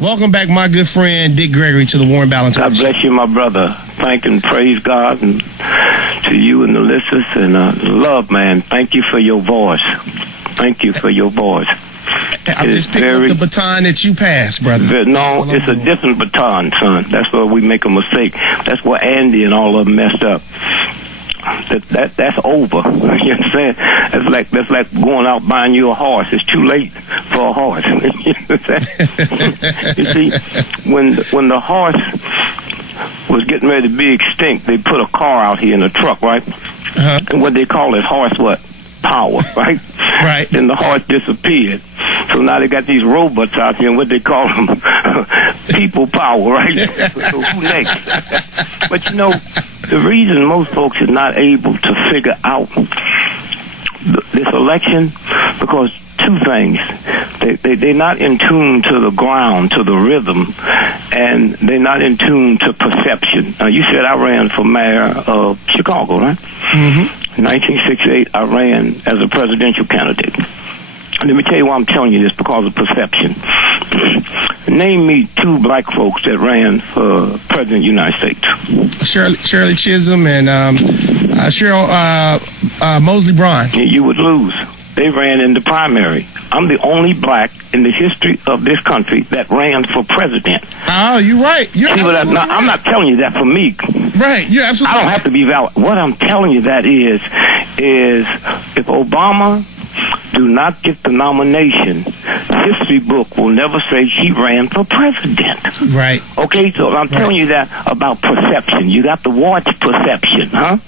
Welcome back, my good friend Dick Gregory, to the Warren Ballentine. God bless you, my brother. Thank and praise God, and to you and the listeners, and love, man. Thank you for your voice. Thank you for your voice. I'm just picking up the baton that you passed, brother. No, it's a different baton, son. That's where we make a mistake. That's where Andy and all of them messed up. That's over. You understand? That's like going out buying you a horse. It's too late for a horse. You see, when the horse was getting ready to be extinct, they put a car out here in a truck, right? Uh-huh. And what they call it, horse what? Power, right? Right. Then the horse disappeared. So now they got these robots out here, and what they call them, people power, right? So who next? But you know, the reason most folks are not able to figure out this election, because two things. They're not in tune to the ground, to the rhythm, and they're not in tune to perception. Now, you said I ran for mayor of Chicago, right? Mm-hmm. In 1968, I ran as a presidential candidate. Let me tell you why I'm telling you this, because of perception. Name me two black folks that ran for president of the United States. Shirley Chisholm and Mosley Braun. You would lose. They ran in the primary. I'm the only black in the history of this country that ran for president. Oh, you're right. I'm not telling you that for me. Right, you're absolutely I don't have to be valid. What I'm telling you that is if Obama do not get the nomination, history book will never say he ran for president. Right. Okay, so I'm telling you that about perception. You got to watch perception, huh?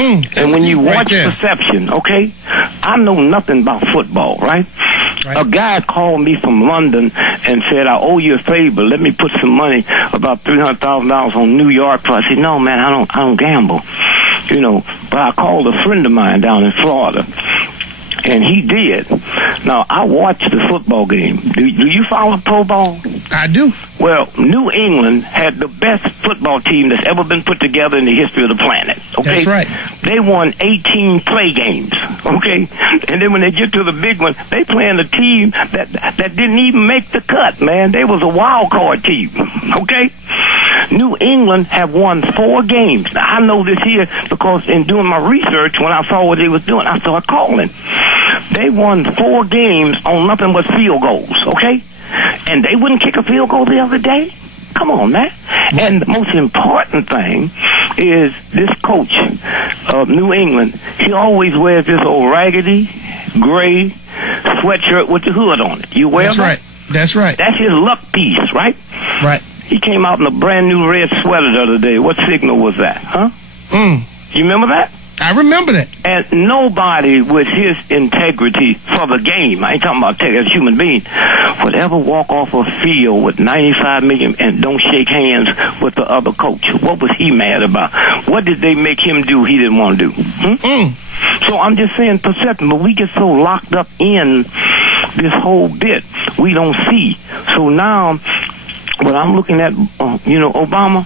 And when you watch perception, okay, I know nothing about football, right? A guy called me from London and said, I owe you a favor. Let me put some money, about $300,000 on New York. I said, no, man, I don't gamble, you know. But I called a friend of mine down in Florida, and he did. Now, I watched the football game. Do you follow pro ball? I do. Well, New England had the best football team that's ever been put together in the history of the planet. Okay? That's right. They won 18 play games. Okay? And then when they get to the big one, they playing a team that didn't even make the cut, man. They was a wild card team. Okay? New England have won 4 games. Now, I know this here because in doing my research, when I saw what they was doing, I started calling. They won 4 games on nothing but field goals, okay? And they wouldn't kick a field goal the other day? Come on, man. And the most important thing is this coach of New England, he always wears this old raggedy, gray sweatshirt with the hood on it. You wear that? That's right. That's his luck piece, right? Right. He came out in a brand new red sweater the other day. What signal was that, huh? You remember that? I remember that. And nobody with his integrity for the game, I ain't talking about as a human being, would ever walk off a field with $95 million and don't shake hands with the other coach. What was he mad about? What did they make him do he didn't want to do? So I'm just saying perception, but we get so locked up in this whole bit, we don't see. So now, when I'm looking at, Obama,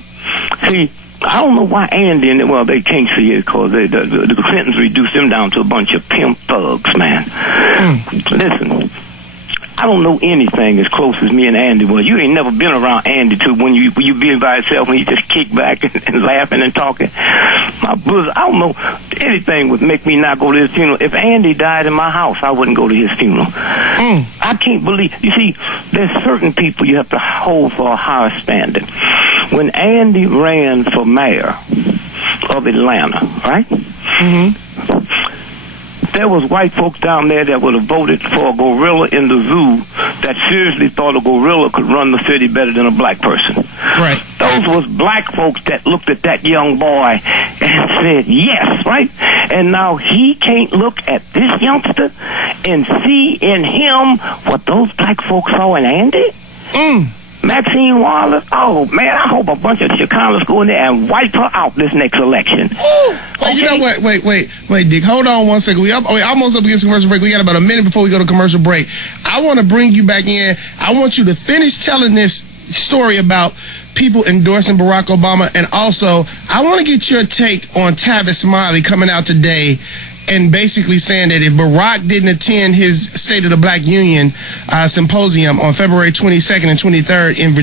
see, I don't know why Andy and well, they can't see it because the Clintons reduced them down to a bunch of pimp thugs, man. Listen, I don't know anything as close as me and Andy was. You ain't never been around Andy too when you be by yourself and you just kick back and laughing and talking. My brother, I don't know anything would make me not go to his funeral. If Andy died in my house, I wouldn't go to his funeral. I can't believe. You see, there's certain people you have to hold for a higher standard. When Andy ran for mayor of Atlanta, right? There was white folks down there that would have voted for a gorilla in the zoo that seriously thought a gorilla could run the city better than a black person. Right. Those was black folks that looked at that young boy and said, yes, right? And now he can't look at this youngster and see in him what those black folks saw in Andy? Maxine Wallace, oh man, I hope a bunch of Chicanos go in there and wipe her out this next election. Wait, you know what? Wait, Dick, hold on one second. We almost up against commercial break. We got about a minute before we go to commercial break. I want to bring you back in. I want you to finish telling this story about people endorsing Barack Obama, and also I want to get your take on Tavis Smiley coming out today and basically saying that if Barack didn't attend his State of the Black Union symposium on February 22nd and 23rd in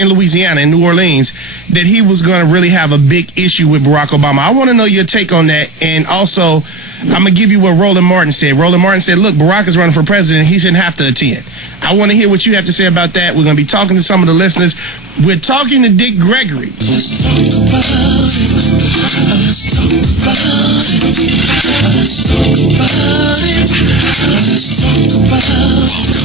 in Louisiana, in New Orleans, that he was going to really have a big issue with Barack Obama. I want to know your take on that. And also, I'm going to give you what Roland Martin said. Roland Martin said, look, Barack is running for president. He shouldn't have to attend. I want to hear what you have to say about that. We're going to be talking to some of the listeners. We're talking to Dick Gregory. Let's talk about it.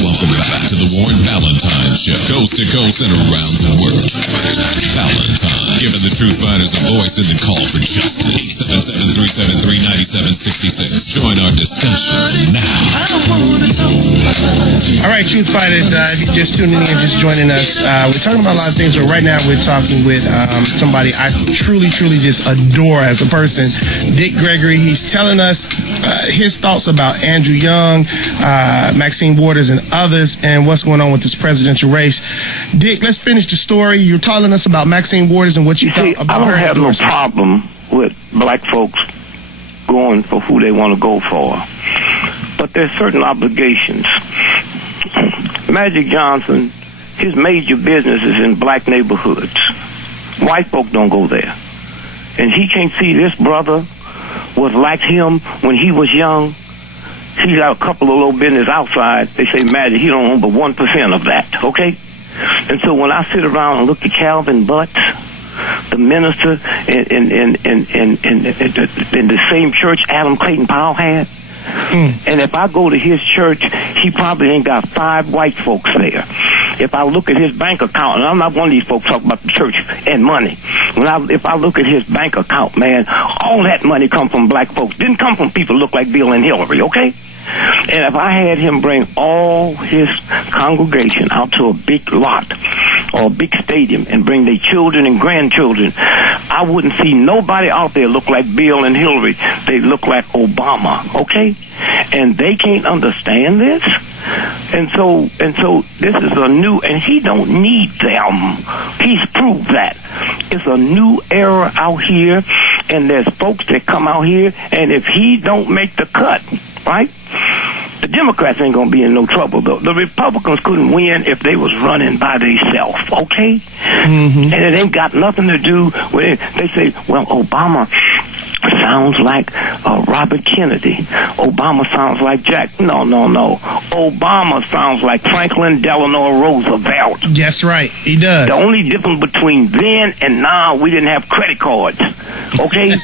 Welcome back to the Warren Ballentine Show. Coast to coast and around the world. Ballentine. Giving the truth fighters a voice in the call for justice. 773739766. Join our discussion now. All right, truth fighters, if you're just tuning in, just joining us, we're talking about a lot of things, but right now we're talking with somebody I truly just adore as a person, Dick Gregory. He's telling us his thoughts about Andrew Young, Maxine Waters, and others, and what's going on with this presidential race. Dick, let's finish the story. You're telling us about Maxine Waters and what you thought about her. I don't have no problem with black folks going for who they want to go for, but there's certain obligations. Magic Johnson, his major business is in black neighborhoods. White folk don't go there. And he can't see this brother was like him when he was young. He's got a couple of little business outside. They say, Magic, he don't own but 1% of that, okay? And so when I sit around and look at Calvin Butts, the minister in the same church Adam Clayton Powell had, and if I go to his church, he probably ain't got 5 white folks there. If I look at his bank account, and I'm not one of these folks talking about the church and money. If I look at his bank account, man, all that money come from black folks. Didn't come from people who look like Bill and Hillary, okay? And if I had him bring all his congregation out to a big lot or a big stadium and bring their children and grandchildren, I wouldn't see nobody out there look like Bill and Hillary. They look like Obama, okay? And they can't understand this. And so this is a new, and he don't need them. He's proved that. It's a new era out here, and there's folks that come out here, and if he don't make the cut, right? The Democrats ain't gonna be in no trouble, though. The Republicans couldn't win if they was running by themselves, okay? Mm-hmm. And it ain't got nothing to do with it. They say, well, Obama sounds like Robert Kennedy. Obama sounds like Jack. No. Obama sounds like Franklin Delano Roosevelt. That's right. He does. The only difference between then and now, we didn't have credit cards. Okay?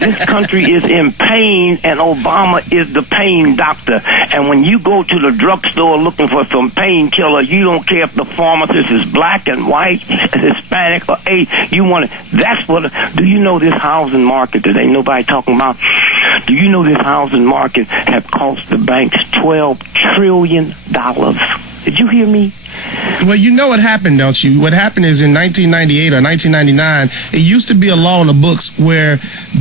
This country is in pain, and Obama is the pain doctor. And when you go to the drugstore looking for some painkiller, you don't care if the pharmacist is black and white, Hispanic, or you want it. That's what. Do you know this housing market that ain't nobody talking about? Do you know this housing market have cost the banks $12 trillion? Did you hear me? Well, you know what happened, don't you? What happened is in 1998 or 1999, it used to be a law in the books where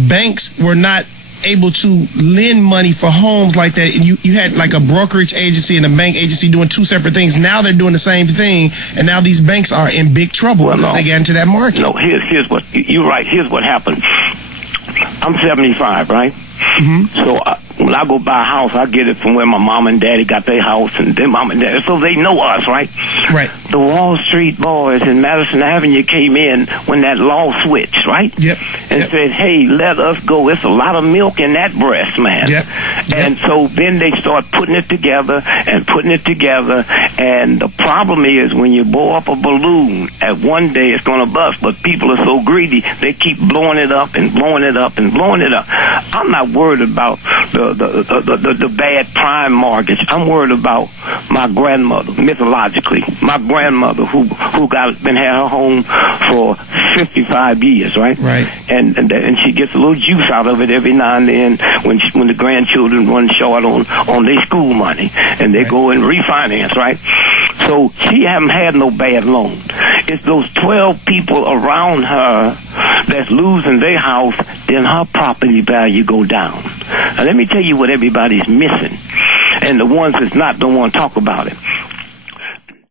banks were not able to lend money for homes like that. And you had like a brokerage agency and a bank agency doing two separate things. Now they're doing the same thing, and now these banks are in big trouble because they got into that market. No, here's what, you're right, here's what happened. I'm 75, right? Mm-hmm. So when I go buy a house, I get it from where my mom and daddy got their house, and their mom and daddy, so they know us, right? Right. The Wall Street boys in Madison Avenue came in when that law switched, right? Yep. And said, hey, let us go. It's a lot of milk in that breast, man. Yep. And so then they start putting it together, and the problem is when you blow up a balloon, at one day it's going to bust, but people are so greedy, they keep blowing it up and blowing it up and blowing it up. I'm not worried about the bad prime mortgage. I'm worried about my grandmother, mythologically. My grandmother who been had her home for 55 years, right? Right. And she gets a little juice out of it every now and then when the grandchildren run short on their school money, and they go and refinance, right? So she haven't had no bad loan. It's those 12 people around her that's losing their house, then her property value go down. Now let me tell you what everybody's missing, and the ones that's not don't want to talk about it.